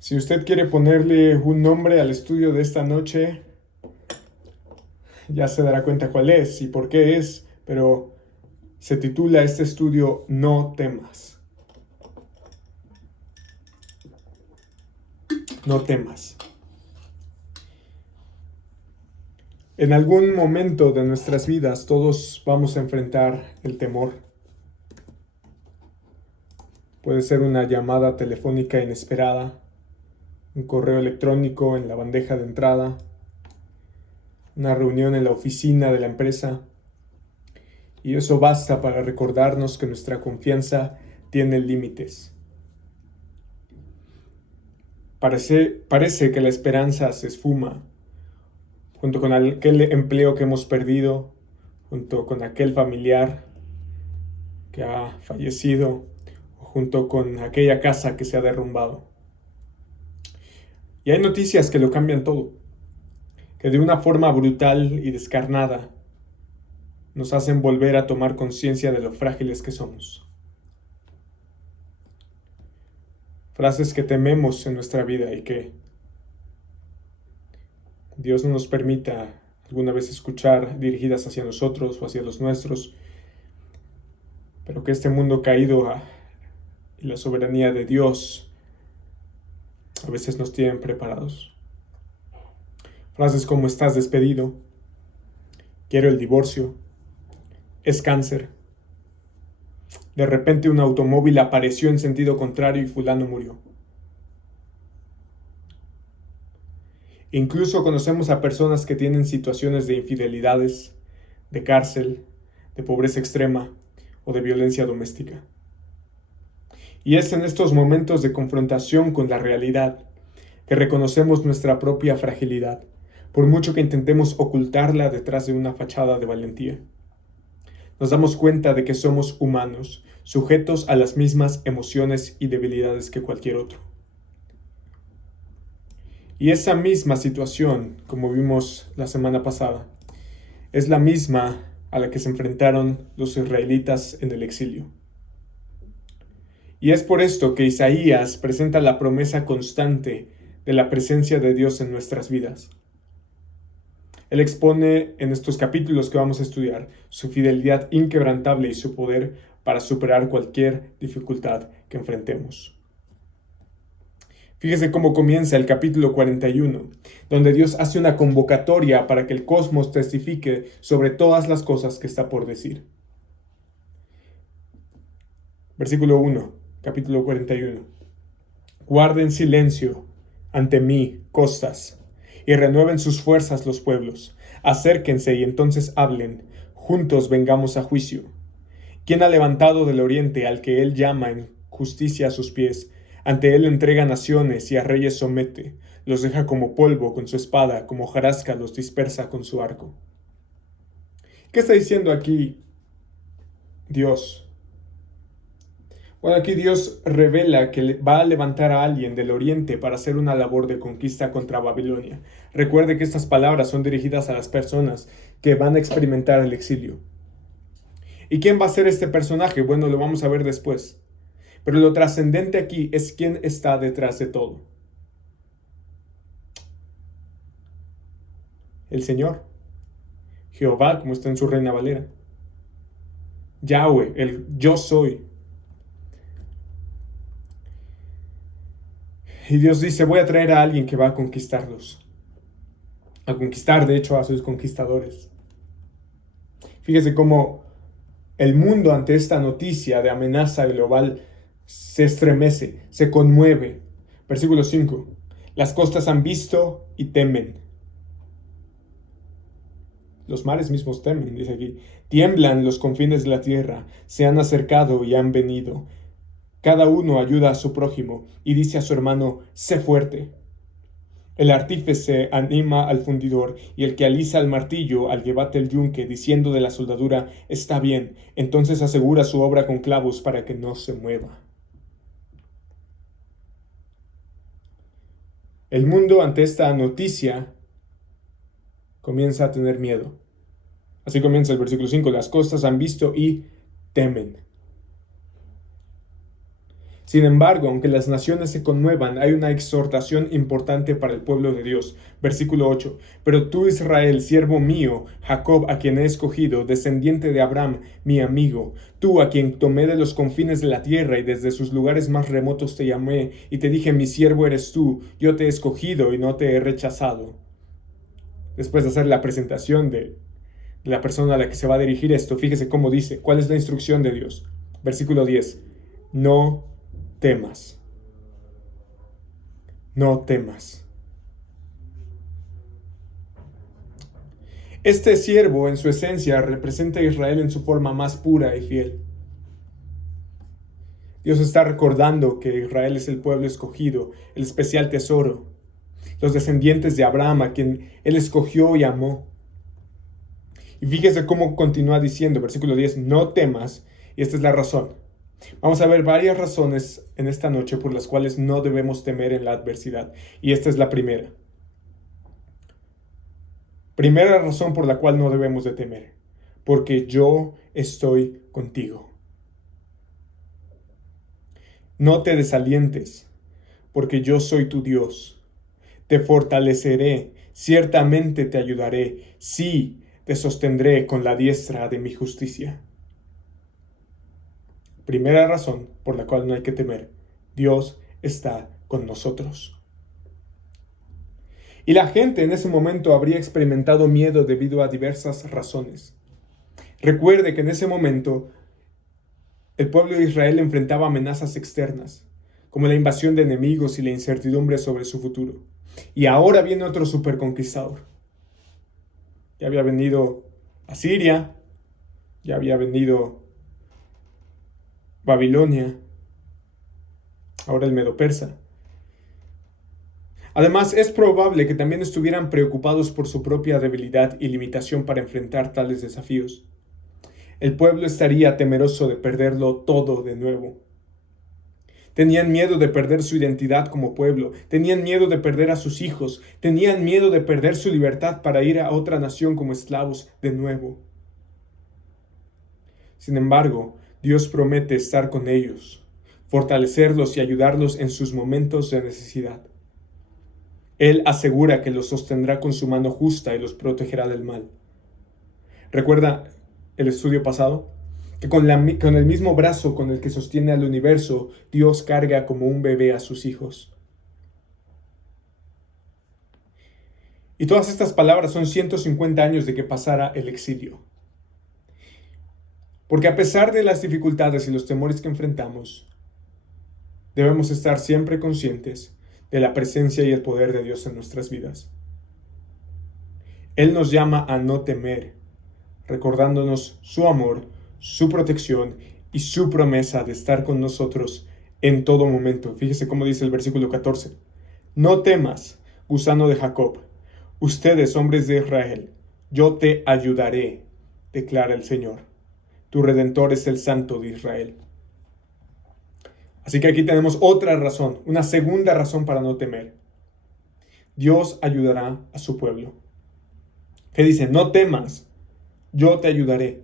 Si usted quiere ponerle un nombre al estudio de esta noche, ya se dará cuenta cuál es y por qué es, pero se titula este estudio No temas. No temas. En algún momento de nuestras vidas todos vamos a enfrentar el temor. Puede ser una llamada telefónica inesperada, un correo electrónico en la bandeja de entrada, una reunión en la oficina de la empresa. Y eso basta para recordarnos que nuestra confianza tiene límites. Parece que la esperanza se esfuma, junto con aquel empleo que hemos perdido, junto con aquel familiar que ha fallecido, junto con aquella casa que se ha derrumbado. Y hay noticias que lo cambian todo, que de una forma brutal y descarnada nos hacen volver a tomar conciencia de lo frágiles que somos. Frases que tememos en nuestra vida y que Dios no nos permita alguna vez escuchar dirigidas hacia nosotros o hacia los nuestros, pero que este mundo caído y la soberanía de Dios a veces nos tienen preparados. Frases como estás despedido, quiero el divorcio, es cáncer, de repente un automóvil apareció en sentido contrario y fulano murió. Incluso conocemos a personas que tienen situaciones de infidelidades, de cárcel, de pobreza extrema o de violencia doméstica. Y es en estos momentos de confrontación con la realidad que reconocemos nuestra propia fragilidad, por mucho que intentemos ocultarla detrás de una fachada de valentía. Nos damos cuenta de que somos humanos, sujetos a las mismas emociones y debilidades que cualquier otro. Y esa misma situación, como vimos la semana pasada, es la misma a la que se enfrentaron los israelitas en el exilio. Y es por esto que Isaías presenta la promesa constante de la presencia de Dios en nuestras vidas. Él expone en estos capítulos que vamos a estudiar su fidelidad inquebrantable y su poder para superar cualquier dificultad que enfrentemos. Fíjese cómo comienza el capítulo 41, donde Dios hace una convocatoria para que el cosmos testifique sobre todas las cosas que está por decir. Versículo 1, capítulo 41. Guarden silencio ante mí, costas, y renueven sus fuerzas los pueblos. Acérquense y entonces hablen, juntos vengamos a juicio. ¿Quién ha levantado del oriente al que él llama en justicia a sus pies? Ante él entrega naciones y a reyes somete, los deja como polvo con su espada, como hojarasca los dispersa con su arco. ¿Qué está diciendo aquí Dios? Bueno, aquí Dios revela que va a levantar a alguien del oriente para hacer una labor de conquista contra Babilonia. Recuerde que estas palabras son dirigidas a las personas que van a experimentar el exilio. ¿Y quién va a ser este personaje? Bueno, lo vamos a ver después. Pero lo trascendente aquí es quién está detrás de todo. El Señor. Jehová, como está en su Reina Valera. Yahweh, el yo soy. Y Dios dice, voy a traer a alguien que va a conquistarlos. A conquistar, de hecho, a sus conquistadores. Fíjese cómo el mundo ante esta noticia de amenaza global se estremece, se conmueve. Versículo 5. Las costas han visto y temen. Los mares mismos temen, dice aquí. Tiemblan los confines de la tierra, se han acercado y han venido. Cada uno ayuda a su prójimo y dice a su hermano, sé fuerte. El artífice anima al fundidor y el que alisa el martillo al que bate el yunque, diciendo de la soldadura, está bien, entonces asegura su obra con clavos para que no se mueva. El mundo ante esta noticia comienza a tener miedo. Así comienza el versículo 5, las costas han visto y temen. Sin embargo, aunque las naciones se conmuevan, hay una exhortación importante para el pueblo de Dios. Versículo 8. Pero tú, Israel, siervo mío, Jacob, a quien he escogido, descendiente de Abraham, mi amigo, tú, a quien tomé de los confines de la tierra y desde sus lugares más remotos te llamé, y te dije, mi siervo eres tú, yo te he escogido y no te he rechazado. Después de hacer la presentación de la persona a la que se va a dirigir esto, fíjese cómo dice, cuál es la instrucción de Dios. Versículo 10. No temas. No temas. Este siervo, en su esencia, representa a Israel en su forma más pura y fiel. Dios está recordando que Israel es el pueblo escogido, el especial tesoro, los descendientes de Abraham, a quien Él escogió y amó. Y fíjese cómo continúa diciendo, versículo 10, no temas, y esta es la razón. Vamos a ver varias razones en esta noche por las cuales no debemos temer en la adversidad, y esta es la primera. Primera razón por la cual no debemos de temer, porque yo estoy contigo. No te desalientes, porque yo soy tu Dios. Te fortaleceré, ciertamente te ayudaré, sí, te sostendré con la diestra de mi justicia. Primera razón por la cual no hay que temer. Dios está con nosotros. Y la gente en ese momento habría experimentado miedo debido a diversas razones. Recuerde que en ese momento el pueblo de Israel enfrentaba amenazas externas, como la invasión de enemigos y la incertidumbre sobre su futuro. Y ahora viene otro superconquistador. Ya había venido Asiria, ya había venido Babilonia, ahora el Medo-Persa. Además, es probable que también estuvieran preocupados por su propia debilidad y limitación para enfrentar tales desafíos. El pueblo estaría temeroso de perderlo todo de nuevo. Tenían miedo de perder su identidad como pueblo, tenían miedo de perder a sus hijos, tenían miedo de perder su libertad para ir a otra nación como esclavos de nuevo. Sin embargo, Dios promete estar con ellos, fortalecerlos y ayudarlos en sus momentos de necesidad. Él asegura que los sostendrá con su mano justa y los protegerá del mal. ¿Recuerda el estudio pasado? Que con el mismo brazo con el que sostiene al universo, Dios carga como un bebé a sus hijos. Y todas estas palabras son 150 años de que pasara el exilio. Porque a pesar de las dificultades y los temores que enfrentamos, debemos estar siempre conscientes de la presencia y el poder de Dios en nuestras vidas. Él nos llama a no temer, recordándonos su amor, su protección y su promesa de estar con nosotros en todo momento. Fíjese cómo dice el versículo 14. No temas, gusano de Jacob, ustedes, hombres de Israel, yo te ayudaré, declara el Señor. Tu Redentor es el Santo de Israel. Así que aquí tenemos otra razón, una segunda razón para no temer. Dios ayudará a su pueblo. ¿Qué dice? No temas, yo te ayudaré.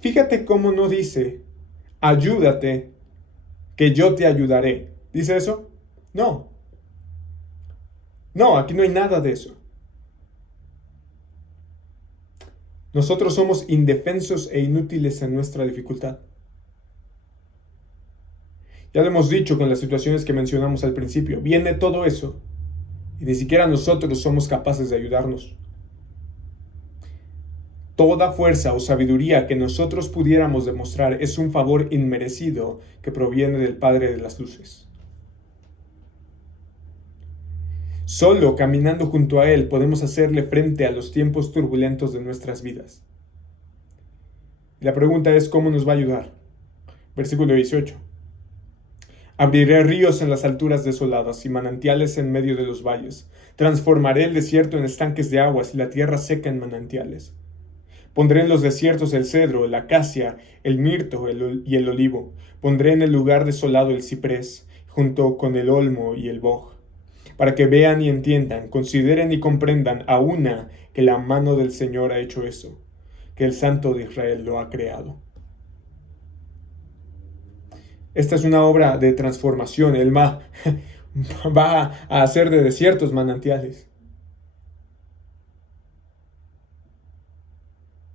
Fíjate cómo no dice, ayúdate, que yo te ayudaré. ¿Dice eso? No. No, aquí no hay nada de eso. Nosotros somos indefensos e inútiles en nuestra dificultad. Ya lo hemos dicho con las situaciones que mencionamos al principio. Viene todo eso y ni siquiera nosotros somos capaces de ayudarnos. Toda fuerza o sabiduría que nosotros pudiéramos demostrar es un favor inmerecido que proviene del Padre de las Luces. Solo caminando junto a Él podemos hacerle frente a los tiempos turbulentos de nuestras vidas. Y la pregunta es, ¿cómo nos va a ayudar? Versículo 18. Abriré ríos en las alturas desoladas y manantiales en medio de los valles. Transformaré el desierto en estanques de aguas y la tierra seca en manantiales. Pondré en los desiertos el cedro, la acacia, el mirto y el olivo. Pondré en el lugar desolado el ciprés, junto con el olmo y el boj, para que vean y entiendan, consideren y comprendan a una que la mano del Señor ha hecho eso, que el Santo de Israel lo ha creado. Esta es una obra de transformación. Él va a hacer de desiertos manantiales.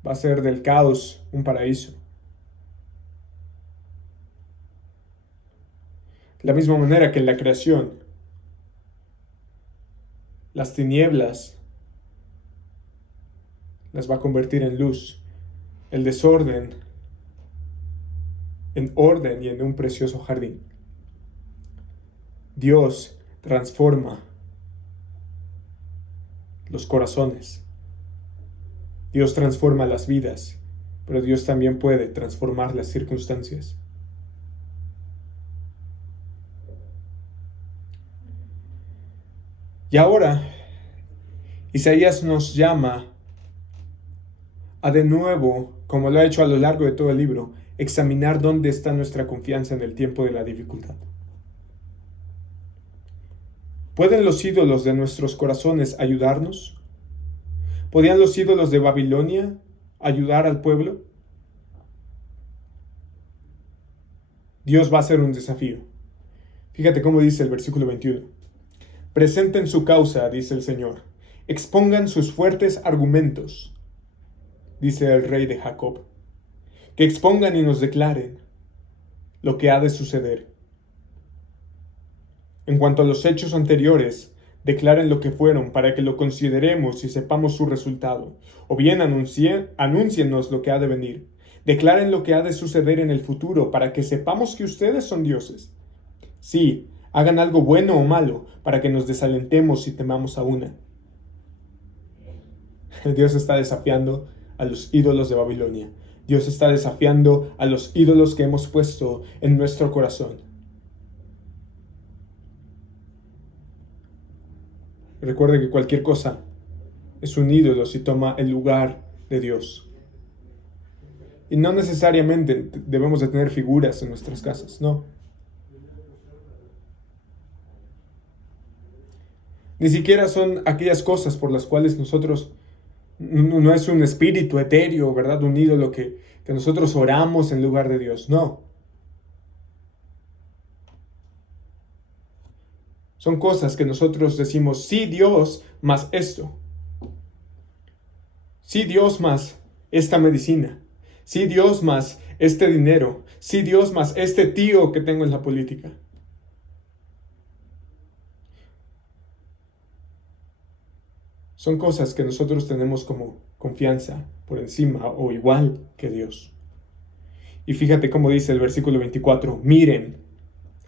Va a hacer del caos un paraíso. De la misma manera que en la creación, las tinieblas las va a convertir en luz, el desorden en orden y en un precioso jardín. Dios transforma los corazones. Dios transforma las vidas, pero Dios también puede transformar las circunstancias. Y ahora, Isaías nos llama a de nuevo, como lo ha hecho a lo largo de todo el libro, examinar dónde está nuestra confianza en el tiempo de la dificultad. ¿Pueden los ídolos de nuestros corazones ayudarnos? ¿Podían los ídolos de Babilonia ayudar al pueblo? Dios va a hacer un desafío. Fíjate cómo dice el versículo 21. Presenten su causa, dice el Señor. Expongan sus fuertes argumentos, dice el Rey de Jacob. Que expongan y nos declaren lo que ha de suceder. En cuanto a los hechos anteriores, declaren lo que fueron para que lo consideremos y sepamos su resultado. O bien anúncienos lo que ha de venir. Declaren lo que ha de suceder en el futuro para que sepamos que ustedes son dioses. Sí, hagan algo bueno o malo para que nos desalentemos y temamos a una. Dios está desafiando a los ídolos de Babilonia. Dios está desafiando a los ídolos que hemos puesto en nuestro corazón. Recuerde que cualquier cosa es un ídolo si toma el lugar de Dios. Y no necesariamente debemos de tener figuras en nuestras casas, no. Ni siquiera son aquellas cosas por las cuales nosotros, no es un espíritu etéreo, ¿verdad? Un ídolo que nosotros oramos en lugar de Dios, no. Son cosas que nosotros decimos, sí Dios, más esto. Sí Dios, más esta medicina. Sí Dios, más este dinero. Sí Dios, más este tío que tengo en la política. Son cosas que nosotros tenemos como confianza por encima o igual que Dios. Y fíjate cómo dice el versículo 24, miren,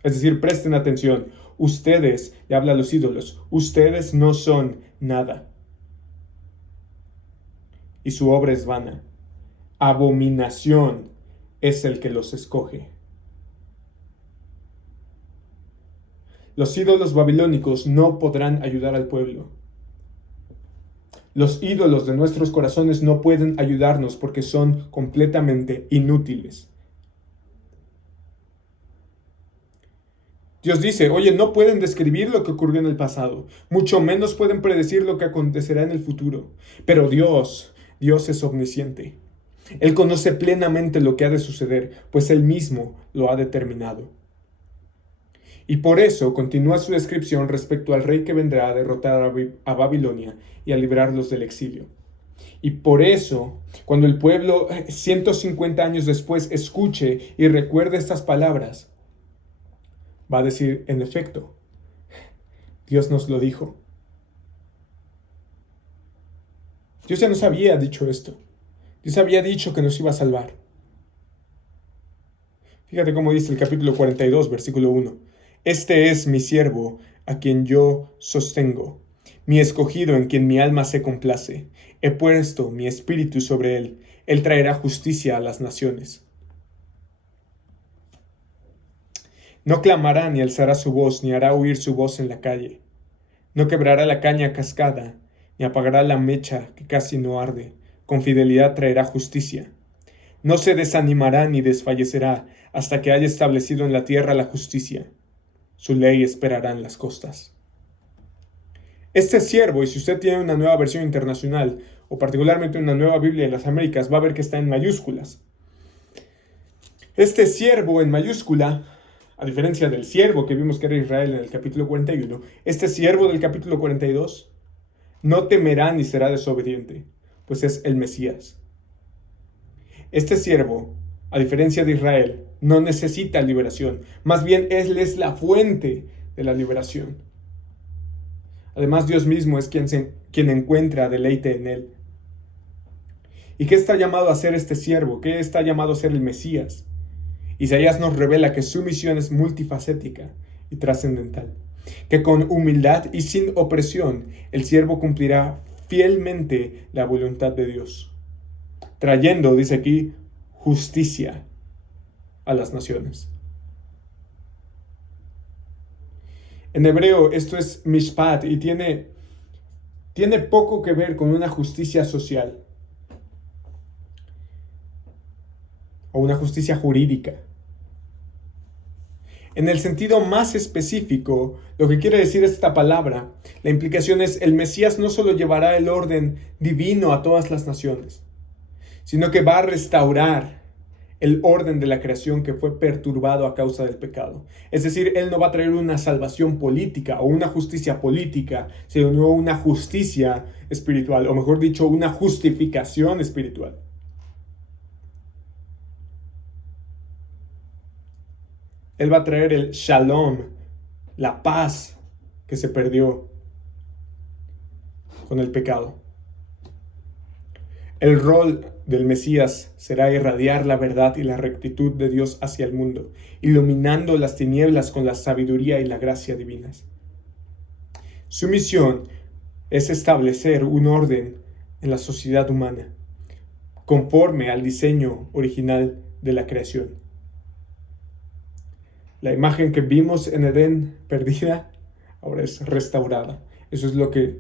es decir, presten atención, ustedes, le habla a los ídolos, ustedes no son nada. Y su obra es vana. Abominación es el que los escoge. Los ídolos babilónicos no podrán ayudar al pueblo. Los ídolos de nuestros corazones no pueden ayudarnos porque son completamente inútiles. Dios dice, oye, no pueden describir lo que ocurrió en el pasado, mucho menos pueden predecir lo que acontecerá en el futuro. Pero Dios es omnisciente. Él conoce plenamente lo que ha de suceder, pues Él mismo lo ha determinado. Y por eso continúa su descripción respecto al rey que vendrá a derrotar a Babilonia y a librarlos del exilio. Y por eso, cuando el pueblo 150 años después escuche y recuerde estas palabras, va a decir, en efecto, Dios nos lo dijo. Dios ya nos había dicho esto. Dios había dicho que nos iba a salvar. Fíjate cómo dice el capítulo 42, versículo 1. Este es mi siervo, a quien yo sostengo, mi escogido en quien mi alma se complace. He puesto mi espíritu sobre él. Él traerá justicia a las naciones. No clamará ni alzará su voz, ni hará oír su voz en la calle. No quebrará la caña cascada, ni apagará la mecha que casi no arde. Con fidelidad traerá justicia. No se desanimará ni desfallecerá hasta que haya establecido en la tierra la justicia. Su ley esperará en las costas. Este siervo, y si usted tiene una nueva versión internacional, o particularmente una nueva Biblia de las Américas, va a ver que está en mayúsculas. Este siervo en mayúscula A diferencia del siervo que vimos que era Israel en el capítulo 41, este siervo del capítulo 42 no temerá ni será desobediente, pues es el Mesías. Este siervo, a diferencia de Israel, no necesita liberación, más bien Él es la fuente de la liberación. Además, Dios mismo es quien encuentra deleite en Él. ¿Y qué está llamado a ser este siervo? ¿Qué está llamado a ser el Mesías? Isaías nos revela que su misión es multifacética y trascendental, que con humildad y sin opresión el siervo cumplirá fielmente la voluntad de Dios, trayendo, dice aquí, justicia a las naciones. En hebreo esto es mishpat y tiene poco que ver con una justicia social o una justicia jurídica. En el sentido más específico, lo que quiere decir esta palabra, la implicación es el Mesías no solo llevará el orden divino a todas las naciones, sino que va a restaurar el orden de la creación que fue perturbado a causa del pecado. Es decir, Él no va a traer una salvación política o una justicia política, sino una justicia espiritual, o mejor dicho, una justificación espiritual. Él va a traer el shalom, la paz que se perdió con el pecado. El rol del Mesías será irradiar la verdad y la rectitud de Dios hacia el mundo, iluminando las tinieblas con la sabiduría y la gracia divinas. Su misión es establecer un orden en la sociedad humana, conforme al diseño original de la creación. La imagen que vimos en Edén perdida, ahora es restaurada. Eso es lo que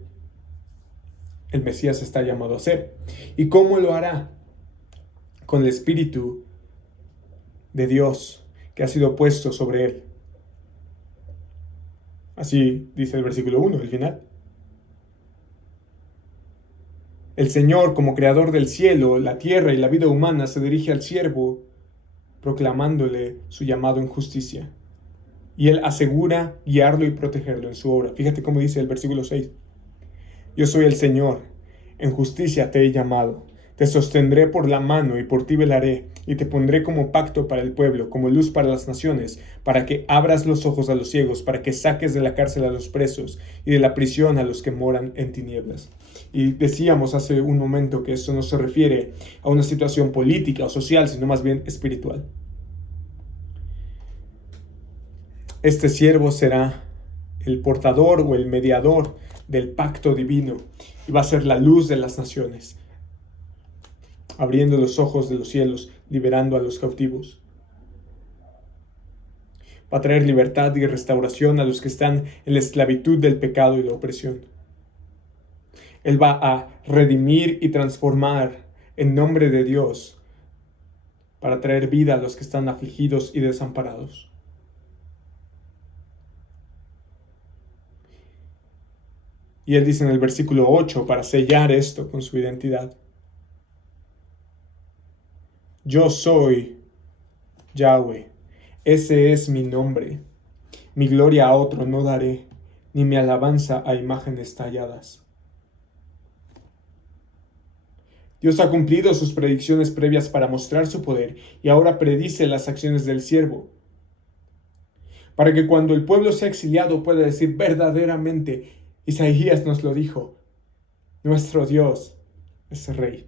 el Mesías está llamado a hacer. ¿Y cómo lo hará? Con el Espíritu de Dios que ha sido puesto sobre él. Así dice el versículo 1, el final. El Señor, como creador del cielo, la tierra y la vida humana, se dirige al siervo proclamándole su llamado en justicia. Y Él asegura guiarlo y protegerlo en su obra. Fíjate cómo dice el versículo 6. Yo soy el Señor, en justicia te he llamado. Te sostendré por la mano y por ti velaré, y te pondré como pacto para el pueblo, como luz para las naciones, para que abras los ojos a los ciegos, para que saques de la cárcel a los presos y de la prisión a los que moran en tinieblas. Y decíamos hace un momento que esto no se refiere a una situación política o social, sino más bien espiritual. Este siervo será el portador o el mediador del pacto divino y va a ser la luz de las naciones, abriendo los ojos de los cielos, liberando a los cautivos. Va a traer libertad y restauración a los que están en la esclavitud del pecado y la opresión. Él va a redimir y transformar en nombre de Dios para traer vida a los que están afligidos y desamparados. Y él dice en el versículo 8, para sellar esto con su identidad: yo soy Yahweh, ese es mi nombre. Mi gloria a otro no daré, ni mi alabanza a imágenes talladas. Dios ha cumplido sus predicciones previas para mostrar su poder y ahora predice las acciones del siervo, para que cuando el pueblo sea exiliado pueda decir verdaderamente: Isaías nos lo dijo, nuestro Dios es Rey.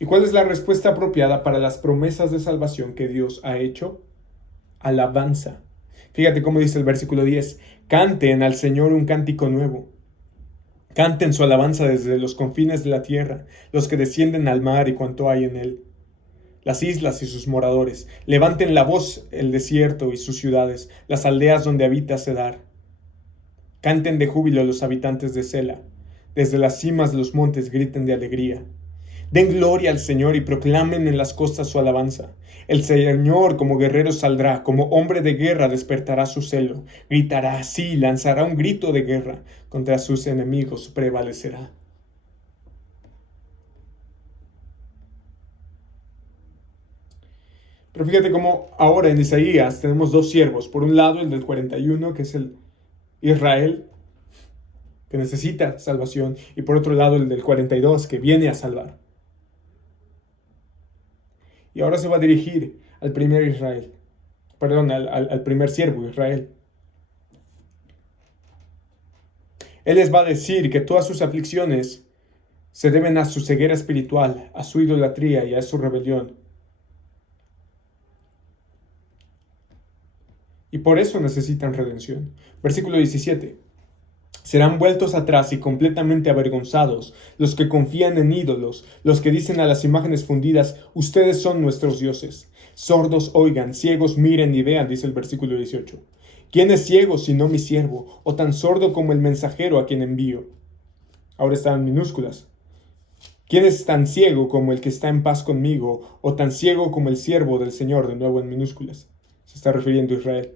¿Y cuál es la respuesta apropiada para las promesas de salvación que Dios ha hecho? Alabanza. Fíjate cómo dice el versículo 10. Canten al Señor un cántico nuevo. Canten su alabanza desde los confines de la tierra, los que descienden al mar y cuanto hay en él, las islas y sus moradores. Levanten la voz el desierto y sus ciudades, las aldeas donde habita Cedar. Canten de júbilo los habitantes de Sela. Desde las cimas de los montes griten de alegría. Den gloria al Señor y proclamen en las costas su alabanza. El Señor como guerrero saldrá, como hombre de guerra despertará su celo. Gritará así, lanzará un grito de guerra. Contra sus enemigos prevalecerá. Pero fíjate cómo ahora en Isaías tenemos dos siervos. Por un lado el del 41, que es el Israel, que necesita salvación, y por otro lado el del 42, que viene a salvar. Y ahora se va a dirigir al primer Israel, perdón, al primer siervo Israel. Él les va a decir que todas sus aflicciones se deben a su ceguera espiritual, a su idolatría y a su rebelión. Y por eso necesitan redención. Versículo 17. Serán vueltos atrás y completamente avergonzados los que confían en ídolos, los que dicen a las imágenes fundidas, ustedes son nuestros dioses. Sordos oigan, ciegos miren y vean, dice el versículo 18. ¿Quién es ciego sino mi siervo, o tan sordo como el mensajero a quien envío? Ahora está en minúsculas. ¿Quién es tan ciego como el que está en paz conmigo, o tan ciego como el siervo del Señor? De nuevo en minúsculas. Se está refiriendo a Israel.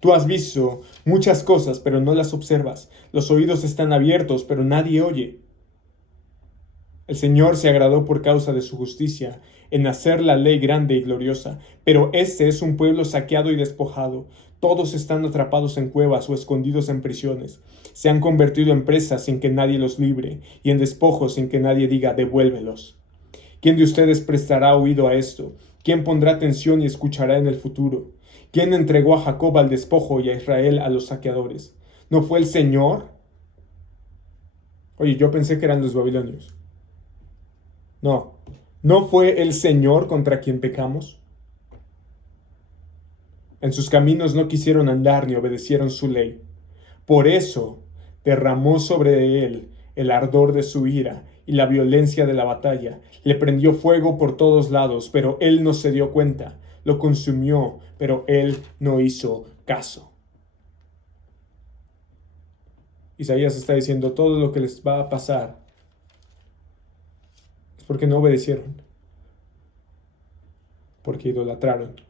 Tú has visto muchas cosas, pero no las observas. Los oídos están abiertos, pero nadie oye. El Señor se agradó por causa de su justicia en hacer la ley grande y gloriosa, pero este es un pueblo saqueado y despojado. Todos están atrapados en cuevas o escondidos en prisiones. Se han convertido en presas sin que nadie los libre, y en despojos sin que nadie diga, devuélvelos. ¿Quién de ustedes prestará oído a esto? ¿Quién pondrá atención y escuchará en el futuro? ¿Quién entregó a Jacob al despojo y a Israel a los saqueadores? ¿No fue el Señor? Oye, yo pensé que eran los babilonios. No, ¿no fue el Señor contra quien pecamos? En sus caminos no quisieron andar ni obedecieron su ley. Por eso derramó sobre él el ardor de su ira y la violencia de la batalla. Le prendió fuego por todos lados, pero él no se dio cuenta. Lo consumió, pero él no hizo caso. Isaías está diciendo todo lo que les va a pasar es porque no obedecieron, porque idolatraron.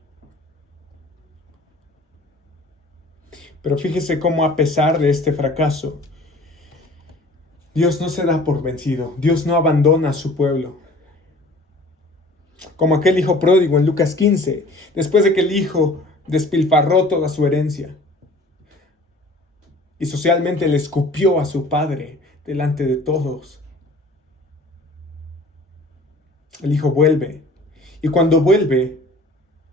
Pero fíjese cómo a pesar de este fracaso, Dios no se da por vencido. Dios no abandona a su pueblo. Como aquel hijo pródigo en Lucas 15, después de que el hijo despilfarró toda su herencia y socialmente le escupió a su padre delante de todos. El hijo vuelve, y cuando vuelve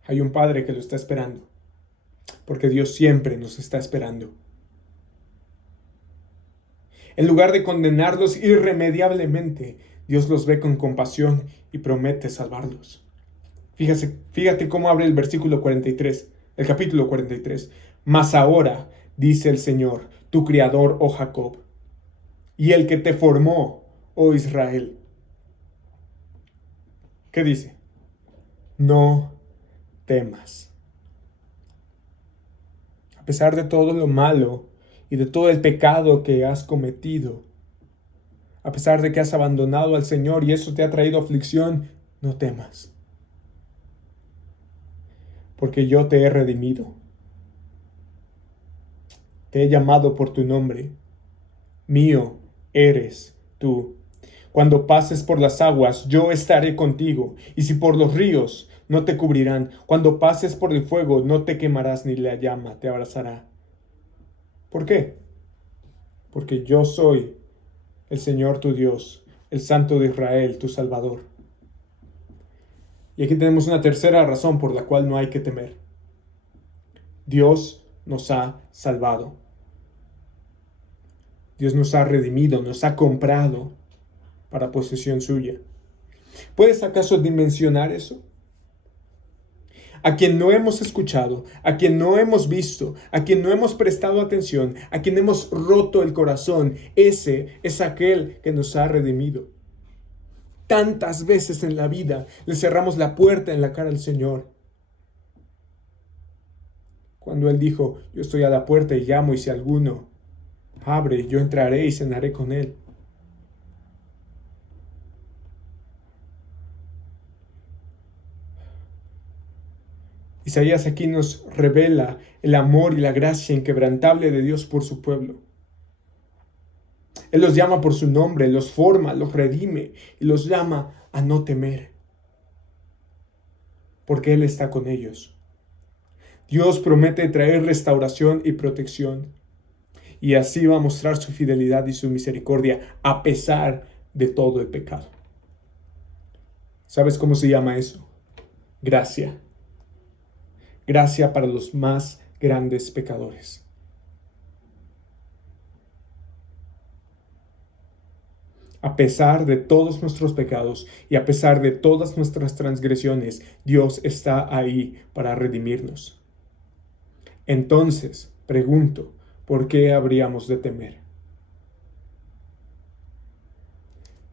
hay un padre que lo está esperando, porque Dios siempre nos está esperando. En lugar de condenarlos irremediablemente, Dios los ve con compasión y promete salvarlos. Fíjate cómo abre el versículo 43, el capítulo 43. Mas ahora, dice el Señor, tu Criador, oh Jacob, y el que te formó, oh Israel. ¿Qué dice? No temas. A pesar de todo lo malo y de todo el pecado que has cometido, a pesar de que has abandonado al Señor y eso te ha traído aflicción, no temas. Porque yo te he redimido. Te he llamado por tu nombre. Mío eres tú. Cuando pases por las aguas, yo estaré contigo. Y si por los ríos, no te cubrirán. Cuando pases por el fuego, no te quemarás ni la llama te abrazará. ¿Por qué? Porque yo soy el Señor tu Dios, el Santo de Israel, tu Salvador. Y aquí tenemos una tercera razón por la cual no hay que temer. Dios nos ha salvado. Dios nos ha redimido, nos ha comprado para posesión suya. ¿Puedes acaso dimensionar eso? A quien no hemos escuchado, a quien no hemos visto, a quien no hemos prestado atención, a quien hemos roto el corazón, ese es aquel que nos ha redimido. Tantas veces en la vida le cerramos la puerta en la cara al Señor. Cuando Él dijo, yo estoy a la puerta y llamo, y si alguno abre, yo entraré y cenaré con él. Isaías aquí nos revela el amor y la gracia inquebrantable de Dios por su pueblo. Él los llama por su nombre, los forma, los redime y los llama a no temer. porque Él está con ellos. Dios promete traer restauración y protección, y así va a mostrar su fidelidad y su misericordia a pesar de todo el pecado. ¿Sabes cómo se llama eso? Gracia. Gracia para los más grandes pecadores. A pesar de todos nuestros pecados y a pesar de todas nuestras transgresiones, Dios está ahí para redimirnos. Entonces, pregunto, ¿por qué habríamos de temer?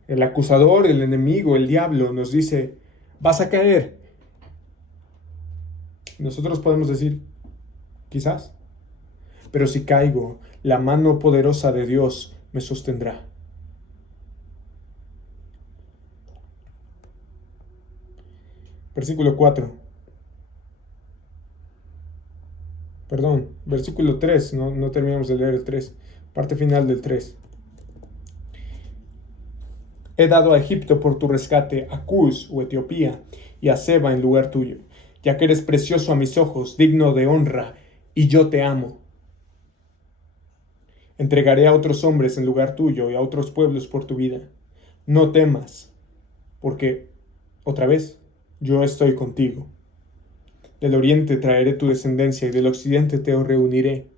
El acusador, el enemigo, el diablo nos dice, vas a caer. Nosotros podemos decir, quizás, pero si caigo, la mano poderosa de Dios me sostendrá. Versículo 4. Versículo 3. No terminamos de leer el 3. Parte final del 3. He dado a Egipto por tu rescate, a Cus o Etiopía, y a Seba en lugar tuyo, ya que eres precioso a mis ojos, digno de honra, y yo te amo. Entregaré a otros hombres en lugar tuyo y a otros pueblos por tu vida. No temas, porque, otra vez, yo estoy contigo. Del oriente traeré tu descendencia y del occidente te reuniré.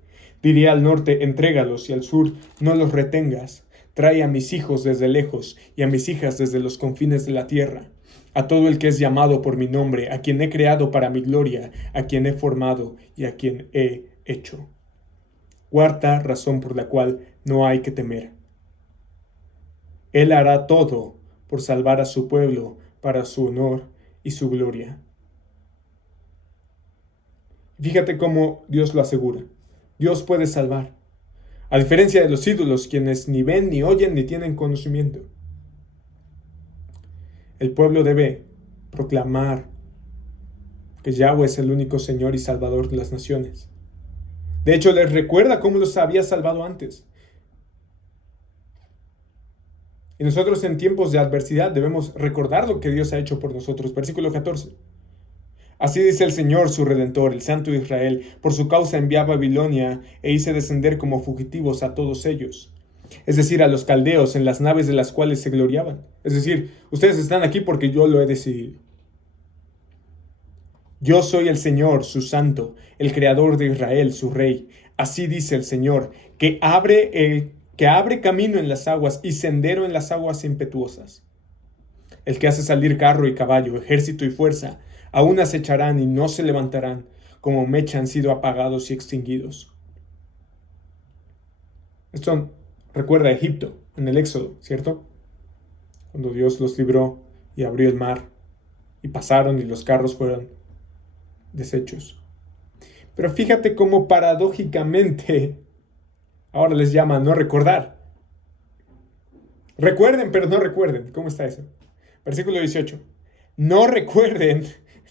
Diré al norte, entrégalos, y al sur, no los retengas. Trae a mis hijos desde lejos y a mis hijas desde los confines de la tierra. A todo el que es llamado por mi nombre, a quien he creado para mi gloria, a quien he formado y a quien he hecho. Cuarta razón por la cual no hay que temer. Él hará todo por salvar a su pueblo para su honor y su gloria. Fíjate cómo Dios lo asegura. Dios puede salvar. A diferencia de los ídolos, quienes ni ven, ni oyen, ni tienen conocimiento. El pueblo debe proclamar que Yahweh es el único Señor y Salvador de las naciones. De hecho, les recuerda cómo los había salvado antes. Y nosotros en tiempos de adversidad debemos recordar lo que Dios ha hecho por nosotros. Versículo 14. Así dice el Señor, su Redentor, el Santo de Israel: por su causa envié a Babilonia e hice descender como fugitivos a todos ellos. Es decir, a los caldeos en las naves de las cuales se gloriaban. Es decir, ustedes están aquí porque yo lo he decidido. Yo soy el Señor, su Santo, el Creador de Israel, su Rey. Así dice el Señor, que abre camino en las aguas y sendero en las aguas impetuosas. El que hace salir carro y caballo, ejército y fuerza, aún acecharán y no se levantarán, como mecha han sido apagados y extinguidos. Esto recuerda a Egipto en el Éxodo, ¿cierto? Cuando Dios los libró y abrió el mar y pasaron y los carros fueron deshechos. Pero fíjate cómo paradójicamente ahora les llama a no recordar. Recuerden, pero no recuerden. ¿Cómo está eso? Versículo 18. No recuerden,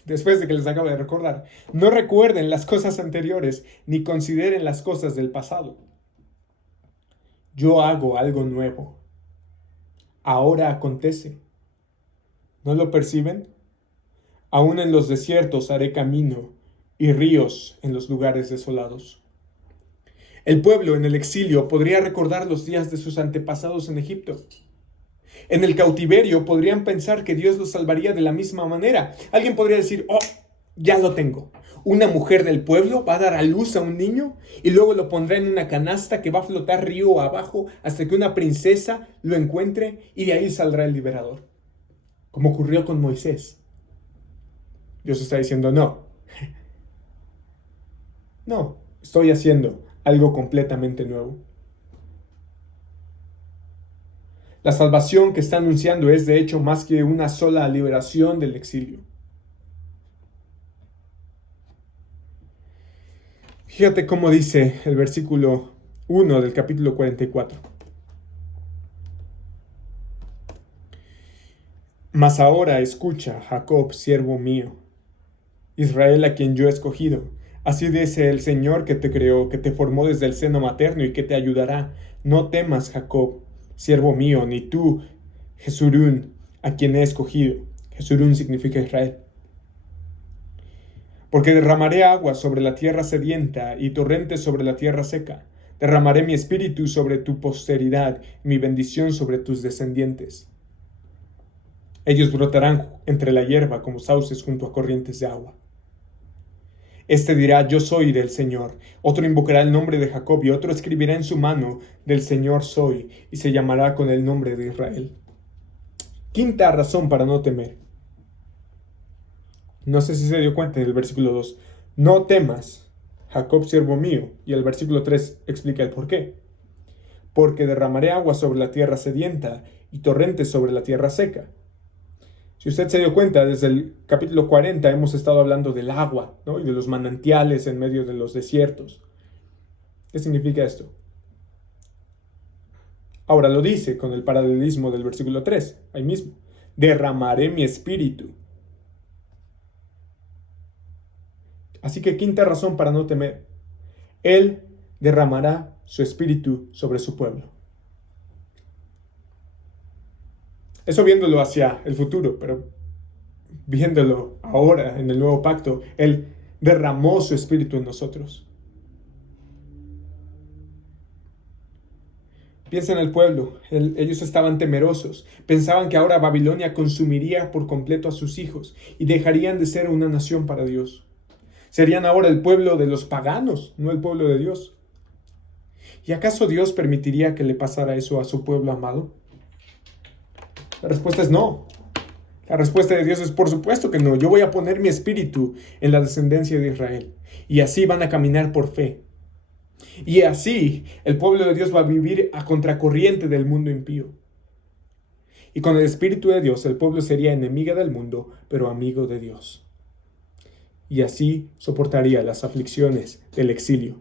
después de que les acabo de recordar, no recuerden las cosas anteriores, ni consideren las cosas del pasado. Yo hago algo nuevo. Ahora acontece. ¿No lo perciben? Aún en los desiertos haré camino y ríos en los lugares desolados. El pueblo en el exilio podría recordar los días de sus antepasados en Egipto. En el cautiverio podrían pensar que Dios los salvaría de la misma manera. Alguien podría decir, oh, ya lo tengo. Una mujer del pueblo va a dar a luz a un niño y luego lo pondrá en una canasta que va a flotar río abajo hasta que una princesa lo encuentre y de ahí saldrá el liberador. Como ocurrió con Moisés. Dios está diciendo, no. No, estoy haciendo algo completamente nuevo. La salvación que está anunciando es de hecho más que una sola liberación del exilio. Fíjate cómo dice el versículo 1 del capítulo 44. Mas ahora escucha, Jacob, siervo mío, Israel a quien yo he escogido. Así dice el Señor que te creó, que te formó desde el seno materno y que te ayudará. No temas, Jacob, siervo mío, ni tú, Jesurún, a quien he escogido. Jesurún significa Israel. Porque derramaré agua sobre la tierra sedienta y torrentes sobre la tierra seca. Derramaré mi espíritu sobre tu posteridad, mi bendición sobre tus descendientes. Ellos brotarán entre la hierba como sauces junto a corrientes de agua. Este dirá, yo soy del Señor. Otro invocará el nombre de Jacob y otro escribirá en su mano, del Señor soy, y se llamará con el nombre de Israel. Quinta razón para no temer. No sé si se dio cuenta en el versículo 2. No temas, Jacob siervo mío. Y el versículo 3 explica el por qué. Porque derramaré agua sobre la tierra sedienta y torrentes sobre la tierra seca. Si usted se dio cuenta, desde el capítulo 40 hemos estado hablando del agua, ¿no? Y de los manantiales en medio de los desiertos. ¿Qué significa esto? Ahora lo dice con el paralelismo del versículo 3, ahí mismo. Derramaré mi espíritu. Así que quinta razón para no temer. Él derramará su espíritu sobre su pueblo. Eso viéndolo hacia el futuro, pero viéndolo ahora en el nuevo pacto, Él derramó su espíritu en nosotros. Piensa en el pueblo, ellos estaban temerosos, pensaban que ahora Babilonia consumiría por completo a sus hijos y dejarían de ser una nación para Dios. Serían ahora el pueblo de los paganos, no el pueblo de Dios. ¿Y acaso Dios permitiría que le pasara eso a su pueblo amado? La respuesta es no. La respuesta de Dios es por supuesto que no. Yo voy a poner mi espíritu en la descendencia de Israel. Y así van a caminar por fe. Y así el pueblo de Dios va a vivir a contracorriente del mundo impío. Y con el espíritu de Dios el pueblo sería enemiga del mundo, pero amigo de Dios. Y así soportaría las aflicciones del exilio.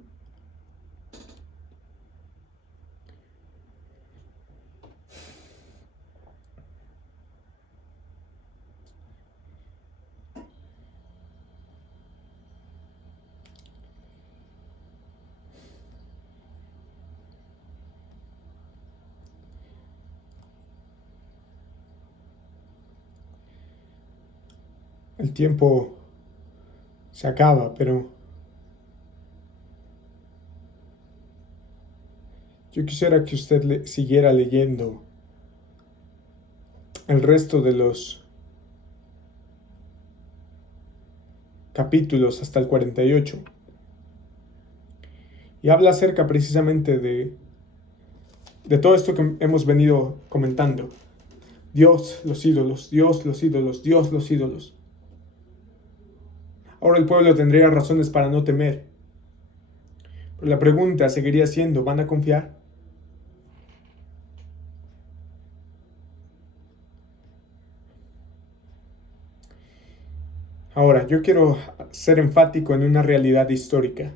El tiempo se acaba, pero yo quisiera que usted siguiera leyendo el resto de los capítulos hasta el 48. Y habla acerca precisamente de todo esto que hemos venido comentando. Dios, los ídolos, Dios, los ídolos, Dios, los ídolos. Ahora el pueblo tendría razones para no temer. Pero la pregunta seguiría siendo, ¿van a confiar? Ahora, yo quiero ser enfático en una realidad histórica.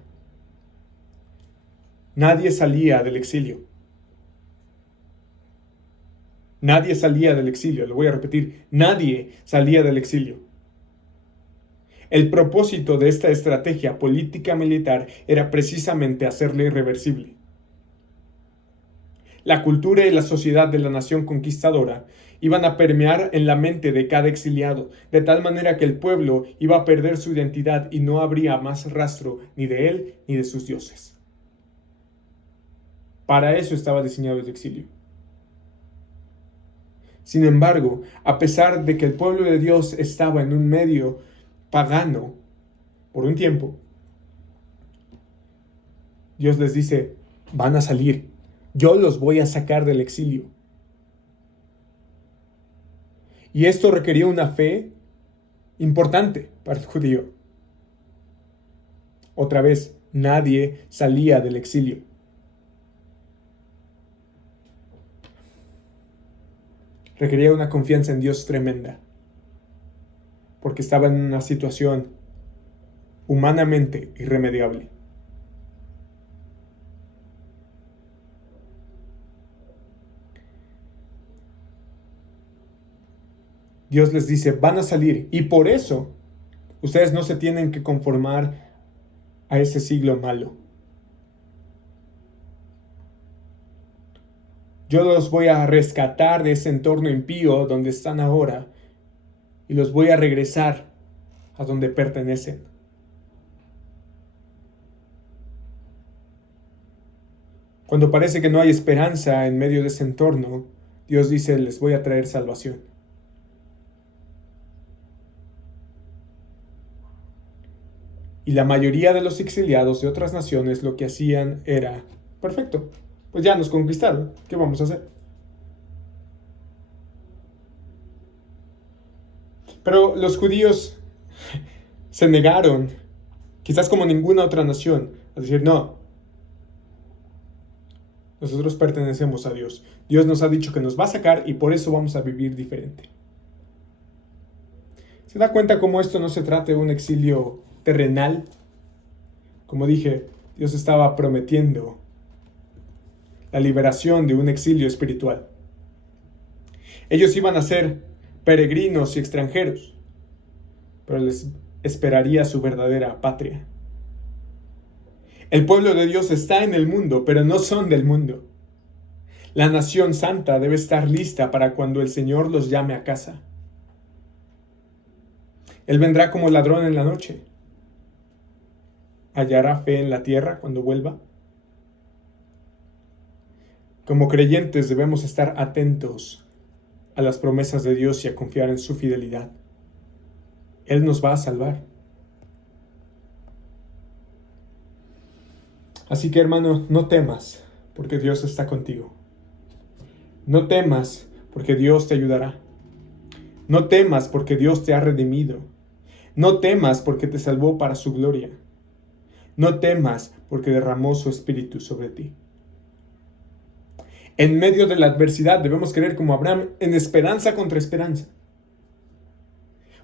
Nadie salía del exilio. Nadie salía del exilio, lo voy a repetir, nadie salía del exilio. El propósito de esta estrategia política militar era precisamente hacerle irreversible. La cultura y la sociedad de la nación conquistadora iban a permear en la mente de cada exiliado, de tal manera que el pueblo iba a perder su identidad y no habría más rastro ni de él ni de sus dioses. Para eso estaba diseñado el exilio. Sin embargo, a pesar de que el pueblo de Dios estaba en un medio pagano por un tiempo, Dios les dice, van a salir, yo los voy a sacar del exilio. Y esto requería una fe importante para el judío. Otra vez, nadie salía del exilio. Requería una confianza en Dios tremenda, porque estaba en una situación humanamente irremediable. Dios les dice, van a salir, y por eso ustedes no se tienen que conformar a ese siglo malo. Yo los voy a rescatar de ese entorno impío donde están ahora y los voy a regresar a donde pertenecen. Cuando parece que no hay esperanza en medio de ese entorno, Dios dice, les voy a traer salvación. Y la mayoría de los exiliados de otras naciones lo que hacían era, perfecto, pues ya nos conquistaron, ¿qué vamos a hacer? Pero los judíos se negaron, quizás como ninguna otra nación, a decir, no, nosotros pertenecemos a Dios. Dios nos ha dicho que nos va a sacar y por eso vamos a vivir diferente. ¿Se da cuenta cómo esto no se trata de un exilio terrenal? Como dije, Dios estaba prometiendo la liberación de un exilio espiritual. Ellos iban a ser peregrinos y extranjeros, pero les esperaría su verdadera patria. El pueblo de Dios está en el mundo, pero no son del mundo. La nación santa debe estar lista para cuando el Señor los llame a casa. Él vendrá como ladrón en la noche. ¿Hallará fe en la tierra cuando vuelva? Como creyentes debemos estar atentos a las promesas de Dios y a confiar en su fidelidad. Él nos va a salvar. Así que, hermano, no temas, porque Dios está contigo. No temas, porque Dios te ayudará. No temas, porque Dios te ha redimido. No temas, porque te salvó para su gloria. No temas, porque derramó su espíritu sobre ti. En medio de la adversidad debemos creer como Abraham en esperanza contra esperanza.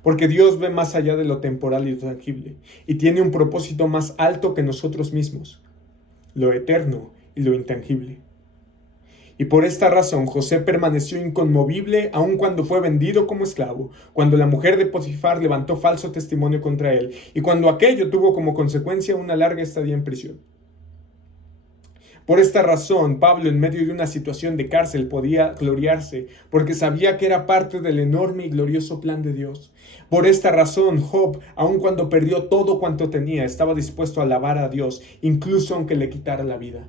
Porque Dios ve más allá de lo temporal y lo tangible y tiene un propósito más alto que nosotros mismos, lo eterno y lo intangible. Y por esta razón José permaneció inconmovible aun cuando fue vendido como esclavo, cuando la mujer de Potifar levantó falso testimonio contra él y cuando aquello tuvo como consecuencia una larga estadía en prisión. Por esta razón, Pablo, en medio de una situación de cárcel, podía gloriarse, porque sabía que era parte del enorme y glorioso plan de Dios. Por esta razón, Job, aun cuando perdió todo cuanto tenía, estaba dispuesto a alabar a Dios, incluso aunque le quitara la vida.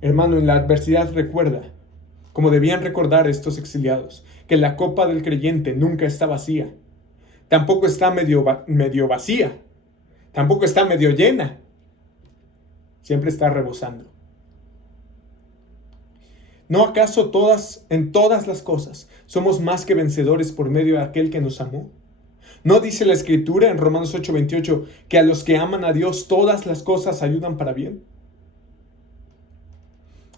Hermano, en la adversidad recuerda, como debían recordar estos exiliados, que la copa del creyente nunca está vacía. Tampoco está medio vacía. Tampoco está medio llena. Siempre está rebosando. ¿No acaso en todas las cosas somos más que vencedores por medio de aquel que nos amó? ¿No dice la Escritura en Romanos 8:28 que a los que aman a Dios todas las cosas ayudan para bien?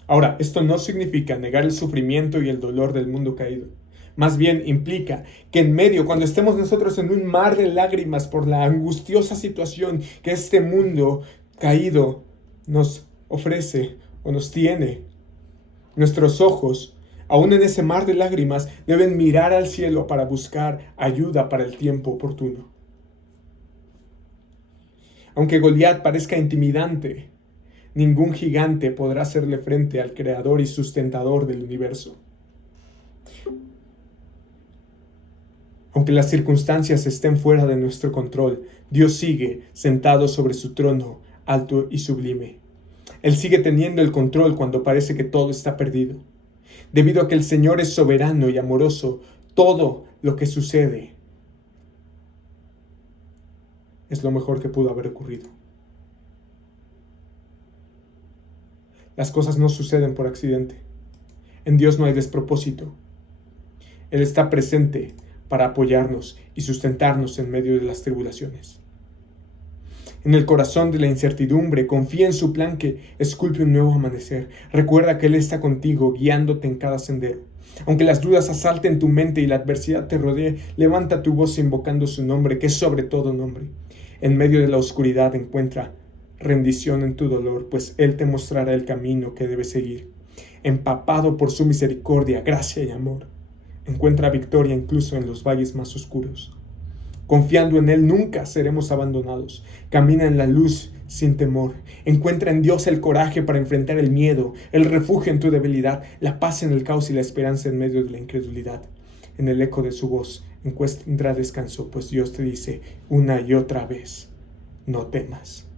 Ahora, esto no significa negar el sufrimiento y el dolor del mundo caído. Más bien implica que en medio, cuando estemos nosotros en un mar de lágrimas por la angustiosa situación que este mundo caído nos ofrece o nos tiene, nuestros ojos, aún en ese mar de lágrimas, deben mirar al cielo para buscar ayuda para el tiempo oportuno. Aunque Goliat parezca intimidante, ningún gigante podrá hacerle frente al creador y sustentador del universo. Aunque las circunstancias estén fuera de nuestro control, Dios sigue sentado sobre su trono, alto y sublime. Él sigue teniendo el control cuando parece que todo está perdido. Debido a que el Señor es soberano y amoroso, todo lo que sucede es lo mejor que pudo haber ocurrido. Las cosas no suceden por accidente. En Dios no hay despropósito. Él está presente para apoyarnos y sustentarnos en medio de las tribulaciones. En el corazón de la incertidumbre, confía en su plan que esculpe un nuevo amanecer. Recuerda que Él está contigo, guiándote en cada sendero. Aunque las dudas asalten tu mente y la adversidad te rodee, levanta tu voz invocando su nombre, que es sobre todo nombre. En medio de la oscuridad encuentra rendición en tu dolor, pues Él te mostrará el camino que debes seguir. Empapado por su misericordia, gracia y amor, encuentra victoria incluso en los valles más oscuros. Confiando en Él nunca seremos abandonados. Camina en la luz sin temor. Encuentra en Dios el coraje para enfrentar el miedo, el refugio en tu debilidad, la paz en el caos y la esperanza en medio de la incredulidad. En el eco de su voz encuentra descanso, pues Dios te dice una y otra vez, no temas.